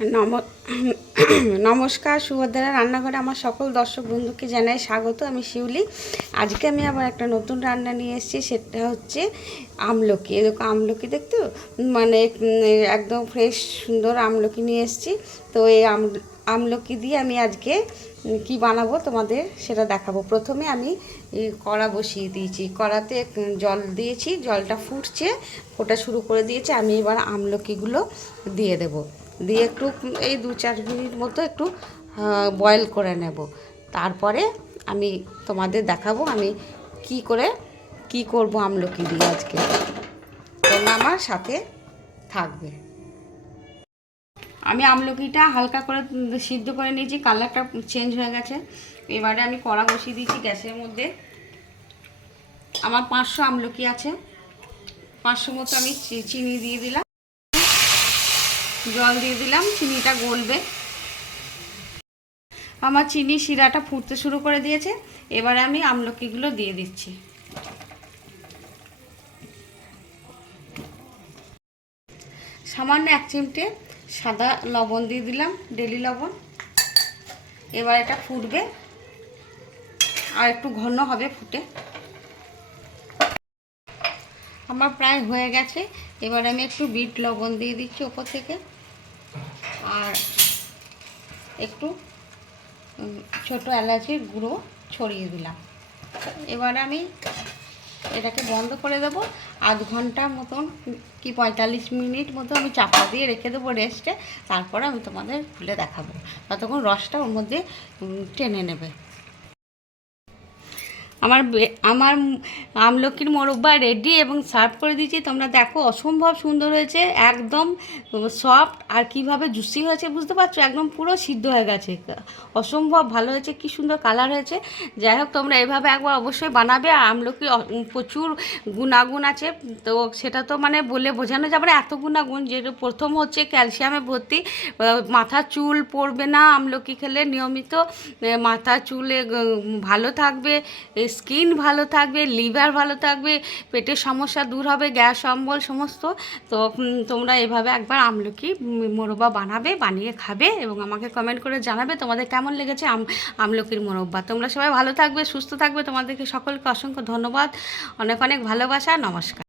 নম, নমস্কার সুভদ্রা রান্নাঘরে আমার সকল দর্শক বন্ধুকে জানাই স্বাগত, আমি শিউলি। আজকে আমি আবার একটা নতুন রান্না নিয়ে এসেছি, সেটা হচ্ছে আমলকি। এরকম আমলকি দেখতে? মানে একদম ফ্রেশ সুন্দর আমলকি নিয়ে এসেছি। তো এই আম, আমলকি দিয়ে আমি আজকে কি বানাবো তোমাদের সেটা দেখাবো। প্রথমে আমি কড়া বসিয়ে দিয়েছি। কড়াতে জল দিয়েছি, জলটা ফুটছে, ফোটা শুরু করে দিয়েছে। আমি এবার আমলকিগুলো দিয়ে দেবো। দিয়ে একটু, এই দু চার মিনিট মতো একটু বয়েল করে নেব। তারপরে আমি তোমাদের দেখাবো আমি কি করে, কি করব আমলকি দিয়ে আজকে। তোমরা আমার সাথে থাকবে। আমি আমলকিটা হালকা করে সিদ্ধ করে নিয়েছি, কালারটা চেঞ্জ হয়ে গেছে। এবারে আমি কড়া বসিয়ে দিয়েছি গ্যাসের মধ্যে। আমার পাঁচশো আমলকি আছে। পাঁচশো মতো আমি চিনি দিয়ে দিলাম। জল দিয়ে দিলাম, চিনিটা গলবে। আমার চিনি শিরাটা ফুটতে শুরু করে দিয়েছে, এবারে আমি আমলকিগুলো দিয়ে দিচ্ছি। সামান্য এক চিমটে সাদা লবণ দিয়ে দিলাম, ডেলি লবণ। এবার এটা ফুটবে, আর একটু ঘন হবে ফুটে। আমার প্রায় হয়ে গেছে। এবার আমি একটু বিট লবণ দিয়ে দিচ্ছি ওপর থেকে। আর একটু ছোট এলাচির গুঁড়ো ছড়িয়ে দিলাম। এবার আমি এটাকে বন্ধ করে দেব। আধ ঘণ্টা মতন কি পঁয়তাল্লিশ মিনিট মতো আমি চাপা দিয়ে রেখে দেবো রেস্টে। তারপরে আমি তোমাদের খুলে দেখাবো। ততক্ষণ রসটা ওর মধ্যে টেনে নেবে। আমার আমার আমলকির মোরব্বা রেডি এবং সার্ভ করে দিয়েছি। তোমরা দেখো, অসম্ভব সুন্দর হয়েছে, একদম সফট আর কীভাবে জুসি হয়েছে বুঝতে পারছ? একদম পুরো সিদ্ধ হয়ে গেছে। অসম্ভব ভালো হয়েছে, কি সুন্দর কালার হয়েছে। যাই হোক, তোমরা এভাবে একবার অবশ্যই বানাবে। আর আমলকি প্রচুর গুণাগুণ আছে। তো সেটা তো মানে বলে বোঝানো যাবে না, এত গুণাগুণ যে প্রথম হচ্ছে ক্যালসিয়ামে ভর্তি। মাথার চুল পড়বে না আমলকি খেলে, নিয়মিত মাথা চুলে ভালো থাকবে। স্কিন ভালো থাকবে, লিভার ভালো থাকবে, পেটের সমস্যা দূর হবে, গ্যাস, অম্বল, সমস্ত। তো তোমরা এভাবে একবার আমলকি মোরব্বা বানাবে, বানিয়ে খাবে এবং আমাকে কমেন্ট করে জানাবে তোমাদের কেমন লেগেছে আম, আমলকির মোরব্বা। তোমরা সবাই ভালো থাকবে, সুস্থ থাকবে। তোমাদেরকে সকলকে অসংখ্য ধন্যবাদ। অনেক অনেক ভালোবাসা। নমস্কার।